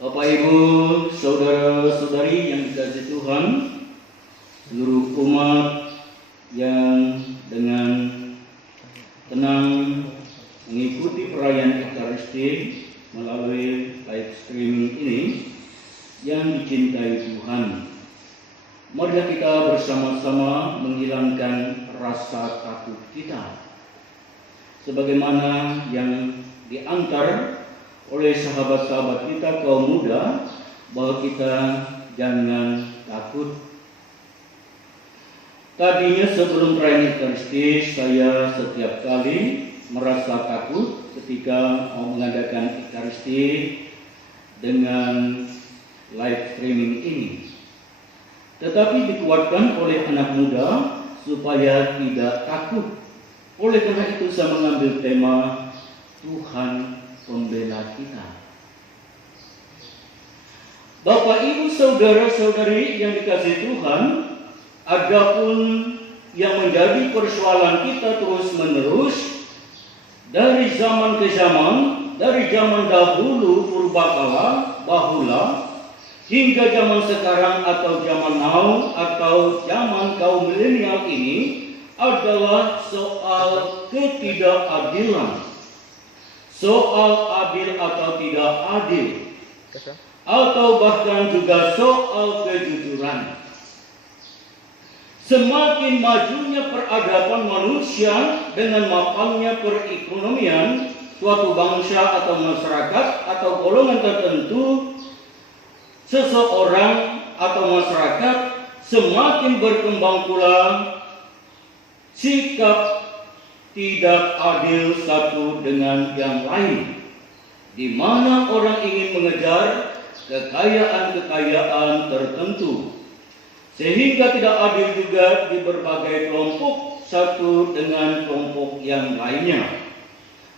Bapak Ibu, saudara-saudari yang dikasihi Tuhan, seluruh umat yang dengan tenang mengikuti perayaan Ekaristi melalui live streaming ini yang dicintai Tuhan. Marilah kita bersama-sama menghilangkan rasa takut kita, sebagaimana yang diantar oleh sahabat-sahabat kita kaum muda, bahwa kita jangan takut. Tadinya sebelum perayaan Ekaristi, saya setiap kali merasa takut ketika mau mengadakan Ekaristi dengan live streaming ini. Tetapi dikuatkan oleh anak muda supaya tidak takut. Oleh karena itu saya mengambil tema Tuhan Pembela kita. Bapak, Ibu, saudara-saudari yang dikasihi Tuhan, adapun yang menjadi persoalan kita terus-menerus dari zaman ke zaman, dari zaman dahulu purbakala, bahula, hingga zaman sekarang atau zaman now atau zaman kaum milenial ini adalah soal ketidakadilan. Soal adil atau tidak adil, atau bahkan juga soal kejujuran. Semakin majunya peradaban manusia dengan mapannya perekonomian suatu bangsa atau masyarakat atau golongan tertentu, seseorang atau masyarakat, semakin berkembang pula sikap tidak adil satu dengan yang lain, di mana orang ingin mengejar kekayaan-kekayaan tertentu, sehingga tidak adil juga di berbagai kelompok satu dengan kelompok yang lainnya.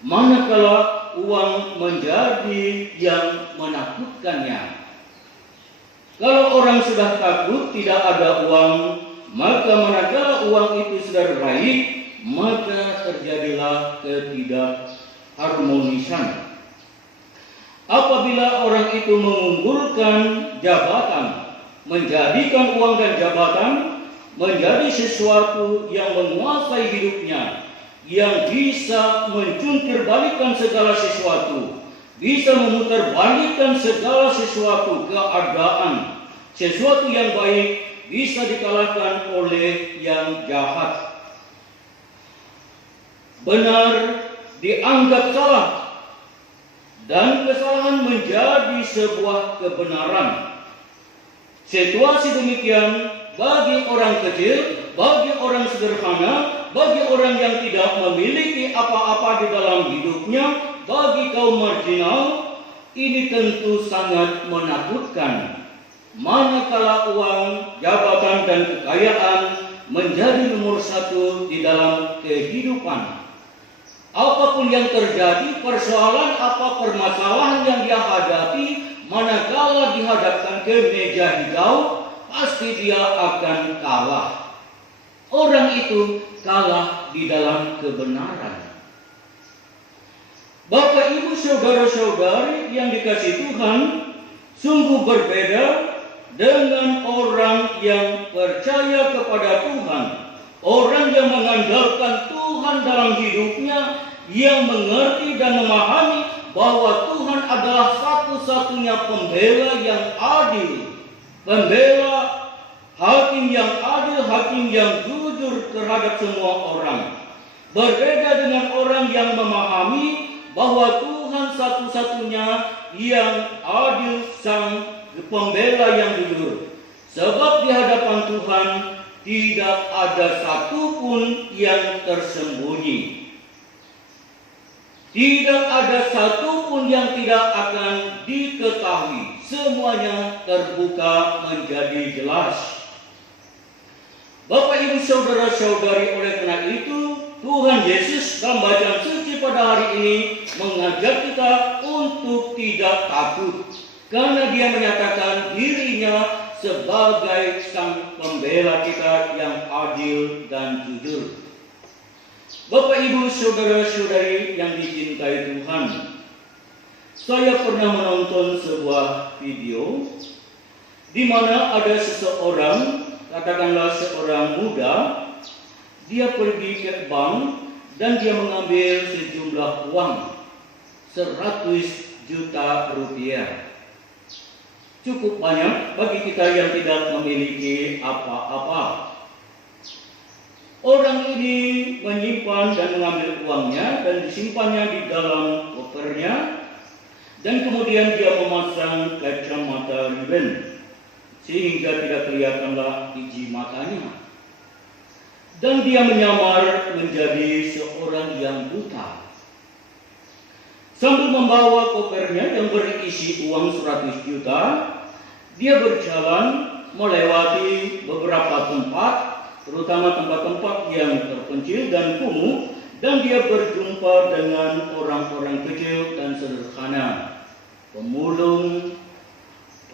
Manakala uang menjadi yang menakutkannya. Kalau orang sudah takut tidak ada uang, maka manakala uang itu sudah baik, maka terjadilah ketidakharmonisan. Apabila orang itu mengunggulkan jabatan, menjadikan uang dan jabatan menjadi sesuatu yang menguasai hidupnya, yang bisa mencungkir balikan segala sesuatu, bisa memutar balikan segala sesuatu keadaan, sesuatu yang baik bisa dikalahkan oleh yang jahat. Benar dianggap salah dan kesalahan menjadi sebuah kebenaran. Situasi demikian bagi orang kecil, bagi orang sederhana, bagi orang yang tidak memiliki apa-apa di dalam hidupnya, bagi kaum marginal, ini tentu sangat menakutkan. Manakala uang, jabatan dan kekayaan menjadi nomor satu di dalam kehidupan. Apapun yang terjadi, persoalan apa permasalahan yang dia hadapi, manakala dihadapkan ke meja hijau, pasti dia akan kalah. Orang itu kalah di dalam kebenaran. Bapak, Ibu, saudara-saudari yang dikasihi Tuhan, sungguh berbeda dengan orang yang percaya kepada Tuhan. Orang yang mengandalkan Tuhan dalam hidupnya, yang mengerti dan memahami bahwa Tuhan adalah satu-satunya pembela yang adil, pembela, hakim yang adil, hakim yang jujur terhadap semua orang. Berbeda dengan orang yang memahami bahwa Tuhan satu-satunya yang adil, sang pembela yang jujur. Sebab di hadapan Tuhan tidak ada satupun yang tersembunyi. Tidak ada satupun yang tidak akan diketahui. Semuanya terbuka menjadi jelas. Bapak, Ibu, saudara-saudari, oleh karena itu Tuhan Yesus dalam bacaan suci pada hari ini mengajak kita untuk tidak takut, karena Dia menyatakan dirinya sebagai sang pembela kita yang adil dan jujur. Bapak, Ibu, saudara-saudari yang dicintai Tuhan, Saya pernah menonton sebuah video di mana ada seseorang, katakanlah seorang muda, dia pergi ke bank dan dia mengambil sejumlah uang 100 juta rupiah. Cukup banyak bagi kita yang tidak memiliki apa-apa. Orang ini menyimpan dan mengambil uangnya dan disimpannya di dalam kopernya, dan kemudian dia memasang kacamata ribbon sehingga tidak kelihatanlah biji matanya. Dan dia menyamar menjadi seorang yang buta. Sambil membawa kopernya yang berisi uang 100 juta, dia berjalan melewati beberapa tempat, terutama tempat-tempat yang terpencil dan kumuh, dan dia berjumpa dengan orang-orang kecil dan sederhana, pemulung,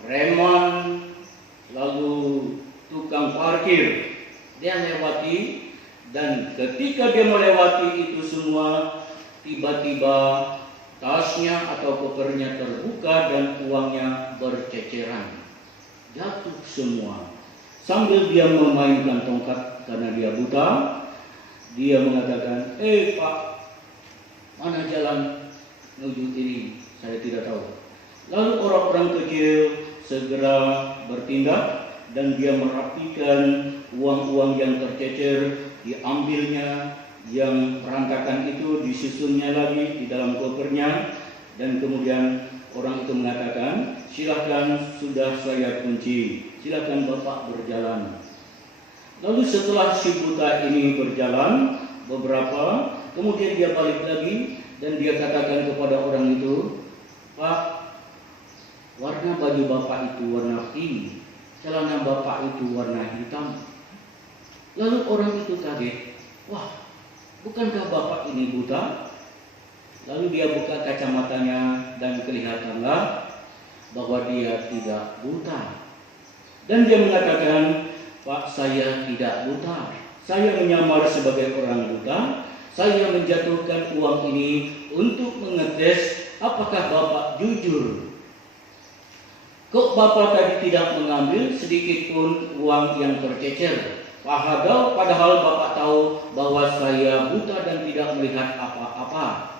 preman, lalu tukang parkir. Dia lewati, dan ketika dia melewati itu semua, tiba-tiba tasnya atau kopernya terbuka dan uangnya berceceran, jatuh semua. Sambil dia memainkan tongkat karena dia buta, dia mengatakan, Pak, mana jalan menuju ini? Saya tidak tahu. Lalu orang-orang kecil segera bertindak dan dia merapikan uang-uang yang tercecer, diambilnya, yang berantakan itu disusunnya lagi di dalam kopernya, dan kemudian orang itu mengatakan, silakan, sudah saya kunci, silakan Bapak berjalan. Lalu setelah si buta ini berjalan beberapa, kemudian dia balik lagi dan dia katakan kepada orang itu, Pak, warna baju Bapak itu warna pink, celana Bapak itu warna hitam. Lalu orang itu kaget, wah, bukankah Bapak ini buta? Lalu dia buka kacamatanya dan kelihatanlah bahwa dia tidak buta. Dan dia mengatakan, Pak, saya tidak buta. Saya menyamar sebagai orang buta. Saya menjatuhkan uang ini untuk mengetes apakah Bapak jujur. Kok Bapak tadi tidak mengambil sedikit pun uang yang tercecer? Padahal Bapak tahu bahwa saya buta dan tidak melihat apa-apa.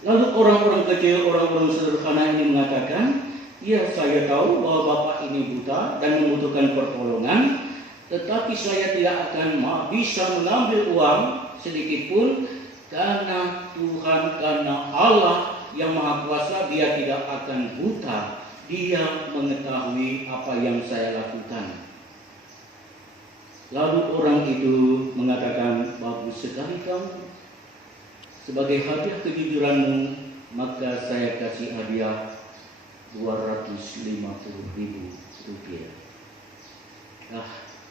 Lalu orang-orang kecil, orang-orang sederhana ini mengatakan, ya, saya tahu bahwa Bapak ini buta dan membutuhkan pertolongan, tetapi saya tidak akan bisa mengambil uang sedikit pun karena Tuhan, karena Allah yang Maha Kuasa, Dia tidak akan buta. Dia mengetahui apa yang saya lakukan. Lalu orang itu mengatakan, bagus sekali kamu. Sebagai hadiah kejujuranmu, maka saya kasih hadiah 250.000 rupiah.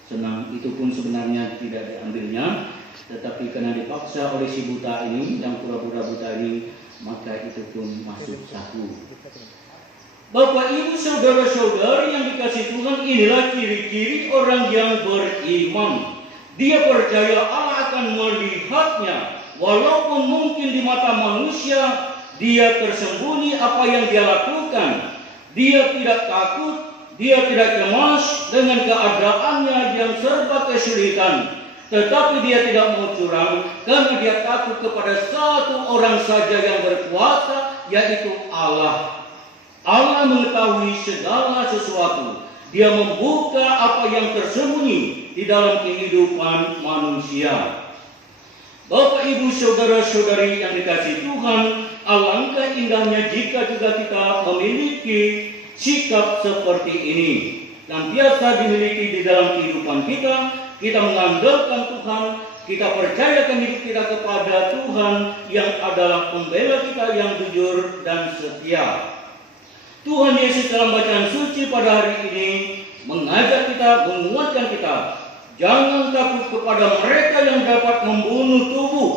Senang, itu pun sebenarnya tidak diambilnya, tetapi karena dipaksa oleh si buta ini, yang pura-pura buta ini, maka itu pun masuk saku. Bapak, Ibu, saudara-saudari yang dikasihi Tuhan, inilah ciri-ciri orang yang beriman. Dia percaya Allah akan melihatnya, walaupun mungkin di mata manusia dia tersembunyi apa yang dia lakukan. Dia tidak takut, dia tidak cemas dengan keadaannya yang serba kesulitan. Tetapi dia tidak mau curang karena dia takut kepada satu orang saja yang berkuasa, yaitu Allah. Allah mengetahui segala sesuatu. Dia membuka apa yang tersembunyi di dalam kehidupan manusia. Bapak, Ibu, saudara-saudari yang dikasihi Tuhan, alangkah indahnya jika juga kita memiliki sikap seperti ini. Yang biasa dimiliki di dalam kehidupan kita. Kita mengandalkan Tuhan, kita percayakan hidup kita kepada Tuhan yang adalah pembela kita yang jujur dan setia. Tuhan Yesus dalam bacaan suci pada hari ini mengajak kita, menguatkan kita, jangan takut kepada mereka yang dapat membunuh tubuh,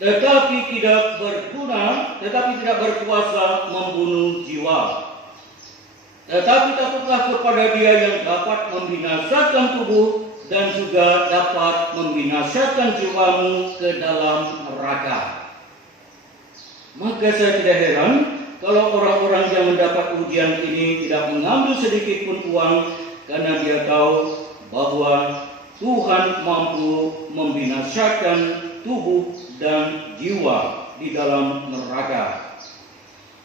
tetapi tidak berguna, tetapi tidak berkuasa membunuh jiwa. Tetapi takutlah kepada Dia yang dapat membinasakan tubuh dan juga dapat membinasakan jiwamu ke dalam neraka. Maka saya tidak heran kalau orang-orang yang mendapat ujian ini tidak mengambil sedikit pun uang, karena dia tahu bahwa Tuhan mampu membinasakan tubuh dan jiwa di dalam neraka.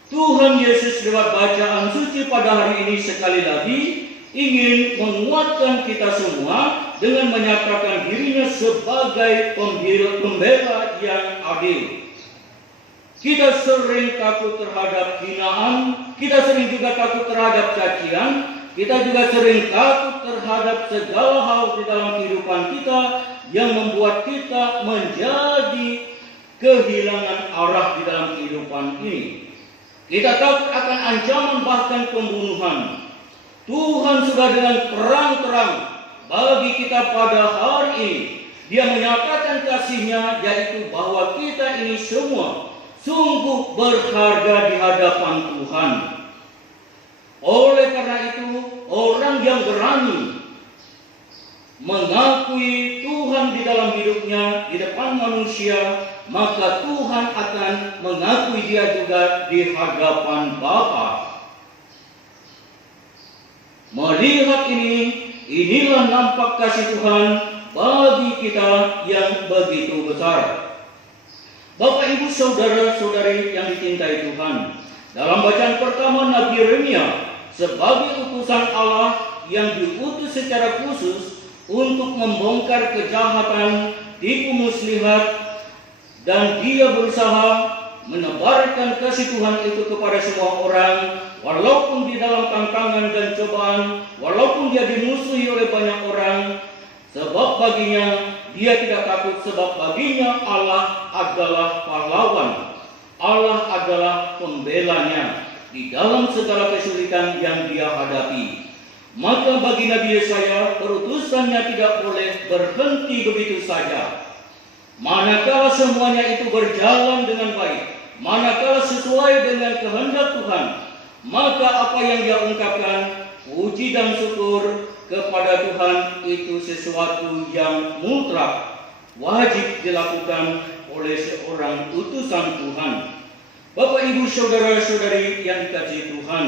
Tuhan Yesus lewat bacaan suci pada hari ini sekali lagi ingin menguatkan kita semua dengan menyatakan dirinya sebagai pembela yang adil. Kita sering takut terhadap hinaan, kita sering juga takut terhadap cacian, kita juga sering takut terhadap segala hal di dalam kehidupan kita yang membuat kita menjadi kehilangan arah di dalam kehidupan ini. Kita takut akan ancaman bahkan pembunuhan. Tuhan sudah dengan terang-terang bagi kita pada hari ini. Dia menyatakan kasih-Nya, yaitu bahwa kita ini semua sungguh berharga di hadapan Tuhan. Oleh karena itu, orang yang berani mengakui Tuhan di dalam hidupnya di depan manusia, maka Tuhan akan mengakui dia juga di hadapan Bapa. Melihat ini, inilah nampak kasih Tuhan bagi kita yang begitu besar. Bapak, Ibu, saudara-saudari yang dicintai Tuhan, dalam bacaan pertama Nabi Yeremia sebagai utusan Allah yang diutus secara khusus untuk membongkar kejahatan, tipu muslihat, dan dia berusaha menebarkan kasih Tuhan itu kepada semua orang, walaupun di dalam tantangan dan cobaan, walaupun dia dimusuhi oleh banyak orang, sebab baginya dia tidak takut, sebab baginya Allah adalah pahlawan, Allah adalah pembelanya di dalam segala kesulitan yang dia hadapi. Maka bagi Nabi Yesaya, perutusannya tidak boleh berhenti begitu saja. Manakala semuanya itu berjalan dengan baik, manakala sesuai dengan kehendak Tuhan, maka apa yang dia ungkapkan, puji dan syukur kepada Tuhan, itu sesuatu yang mutlak wajib dilakukan oleh seorang utusan Tuhan. Bapak, Ibu, saudara-saudari yang dikasihi Tuhan,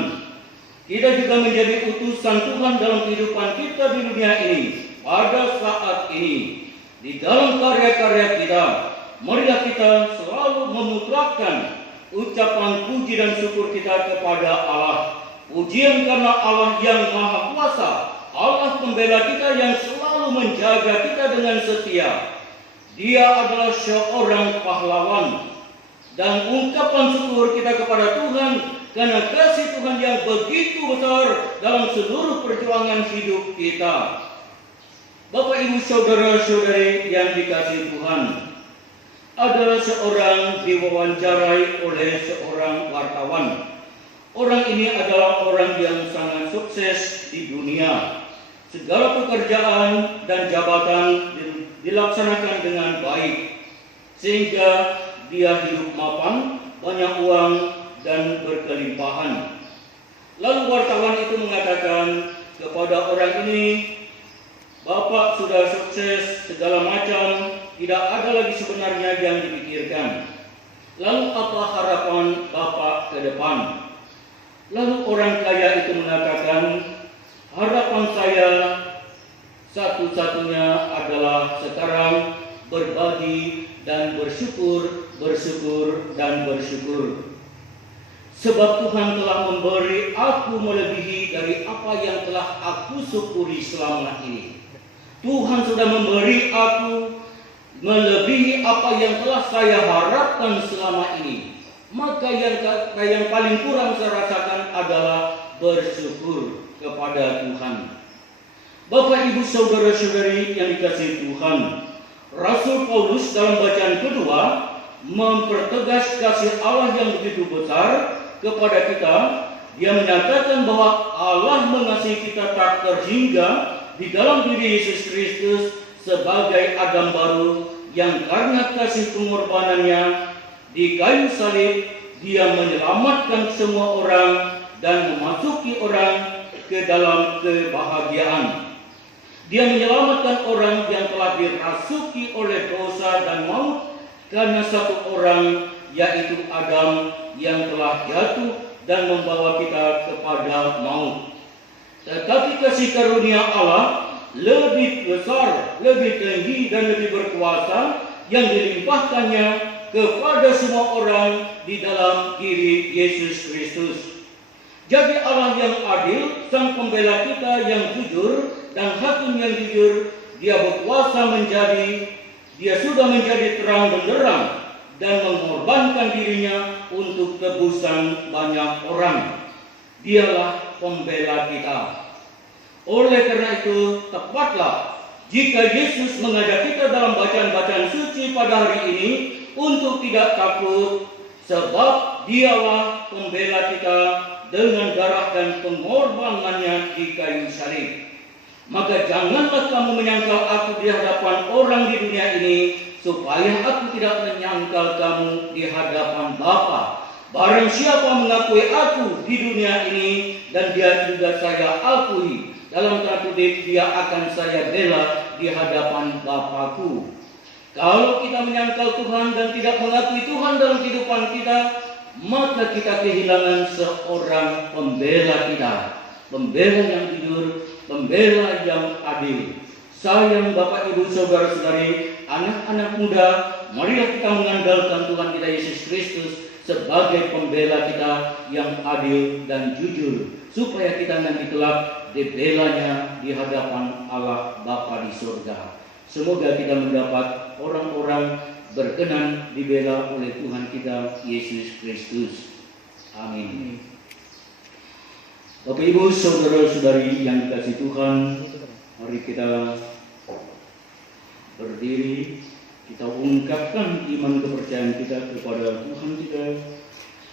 kita juga menjadi utusan Tuhan dalam kehidupan kita di dunia ini. Pada saat ini, di dalam karya-karya kita, marilah kita selalu memutlakkan ucapan puji dan syukur kita kepada Allah. Pujian karena Allah yang Maha Kuasa, Allah pembela kita yang selalu menjaga kita dengan setia. Dia adalah seorang pahlawan. Dan ungkapan syukur kita kepada Tuhan karena kasih Tuhan yang begitu besar dalam seluruh perjuangan hidup kita. Bapak, Ibu, saudara-saudari yang dikasihi Tuhan, adalah seorang diwawancarai oleh seorang wartawan. Orang ini adalah orang yang sangat sukses di dunia. Segala pekerjaan dan jabatan dilaksanakan dengan baik, sehingga dia hidup mapan, banyak uang, dan berkelimpahan. Lalu wartawan itu mengatakan kepada orang ini, Bapak sudah sukses segala macam, tidak ada lagi sebenarnya yang dipikirkan. Lalu apa harapan Bapak ke depan? Lalu orang kaya itu mengatakan, harapan saya satu-satunya adalah sekarang berbagi dan bersyukur dan bersyukur. Sebab Tuhan telah memberi aku melebihi dari apa yang telah aku syukuri selama ini. Tuhan sudah memberi aku melebihi apa yang telah saya harapkan selama ini. Maka yang paling kurang saya rasakan adalah bersyukur kepada Tuhan. Bapak, Ibu, saudara-saudari yang dikasihi Tuhan, Rasul Paulus dalam bacaan kedua mempertegas kasih Allah yang begitu besar kepada kita. Dia menyatakan bahwa Allah mengasihi kita tak terhingga di dalam diri Yesus Kristus sebagai Adam baru, yang karena kasih pengorbanannya di kayu salib, dia menyelamatkan semua orang dan memasuki orang ke dalam kebahagiaan. Dia menyelamatkan orang yang telah dirasuki oleh dosa dan maut karena satu orang yaitu Adam yang telah jatuh dan membawa kita kepada maut. Tetapi kasih karunia Allah lebih besar, lebih tinggi dan lebih berkuasa yang dilimpahkannya kepada semua orang di dalam diri Yesus Kristus. Jadi Allah yang adil, Sang Pembela kita yang jujur dan Hakim yang jujur, Dia berkuasa Dia sudah menjadi terang benderang dan mengorbankan dirinya untuk tebusan banyak orang. Dialah pembela kita. Oleh karena itu, tepatlah jika Yesus mengajak kita dalam bacaan-bacaan suci pada hari ini untuk tidak takut, sebab Dialah pembela kita dengan darah dan pengorbanannya di kayu salib. Maka janganlah kamu menyangkal aku di hadapan orang di dunia ini, supaya aku tidak menyangkal kamu di hadapan Bapa. Barang siapa mengakui aku di dunia ini, dan dia juga saya akui, dalam tanda kutip, dia akan saya bela di hadapan Bapa-Ku. Kalau kita menyangkal Tuhan dan tidak mengakui Tuhan dalam kehidupan kita, maka kita kehilangan seorang pembela kita, pembela yang jujur, pembela yang adil. Sayang Bapak Ibu Saudara-saudari, anak-anak muda, marilah kita mengandalkan Tuhan kita Yesus Kristus sebagai pembela kita yang adil dan jujur, supaya kita nanti kelak dibelanya di hadapan Allah Bapa di surga. Semoga kita mendapat orang-orang berkenan dibela oleh Tuhan kita Yesus Kristus. Amin. Bapak Ibu Saudara-saudari yang dikasihi Tuhan, mari kita berdiri, kita ungkapkan iman kepercayaan kita kepada Tuhan kita,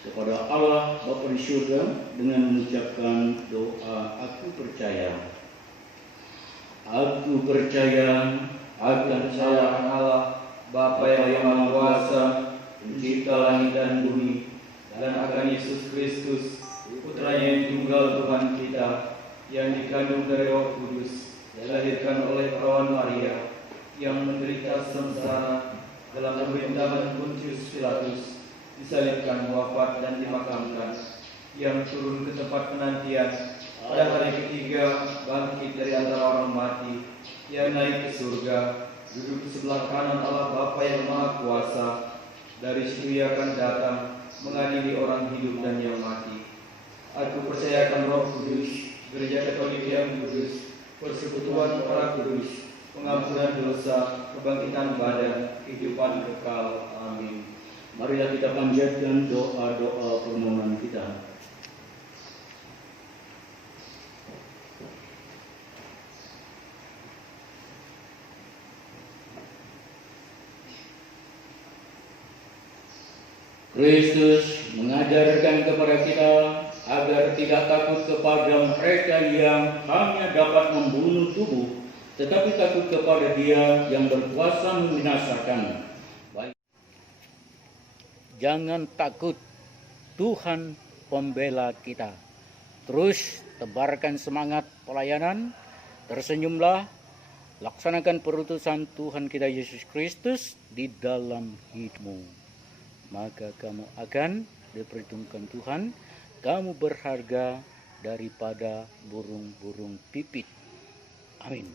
kepada Allah Bapa di surga, dengan mengucapkan doa aku percaya. Aku percaya akan Allah Bapa yang Maha Kuasa, pencipta langit dan bumi, dan akan Yesus Kristus, Putranya yang tunggal Tuhan kita, yang dikandung dari Roh Kudus, dilahirkan oleh perawan Maria, yang menderita sengsara dalam pemerintahan Pontius Pilatus, disalibkan, wafat dan dimakamkan, yang turun ke tempat penantian, pada hari ketiga bangkit dari antara orang mati, yang naik ke surga, duduk di sebelah kanan Allah Bapa yang Maha Kuasa. Dari situ Ia akan datang mengadili orang hidup dan yang mati. Aku percayakan Roh Kudus, Gereja Katolik yang kudus, persekutuan para kudus, pengampunan dosa, kebangkitan badan, kehidupan kekal. Amin. Marilah kita panjatkan doa-doa permohonan kita. Kristus mengajarkan kepada kita agar tidak takut kepada mereka yang hanya dapat membunuh tubuh, tetapi takut kepada Dia yang berkuasa membinasakan. Jangan takut, Tuhan pembela kita. Terus tebarkan semangat pelayanan, tersenyumlah, laksanakan perutusan Tuhan kita Yesus Kristus di dalam hidupmu. Maka kamu akan diperhitungkan Tuhan, kamu berharga daripada burung-burung pipit. Amin.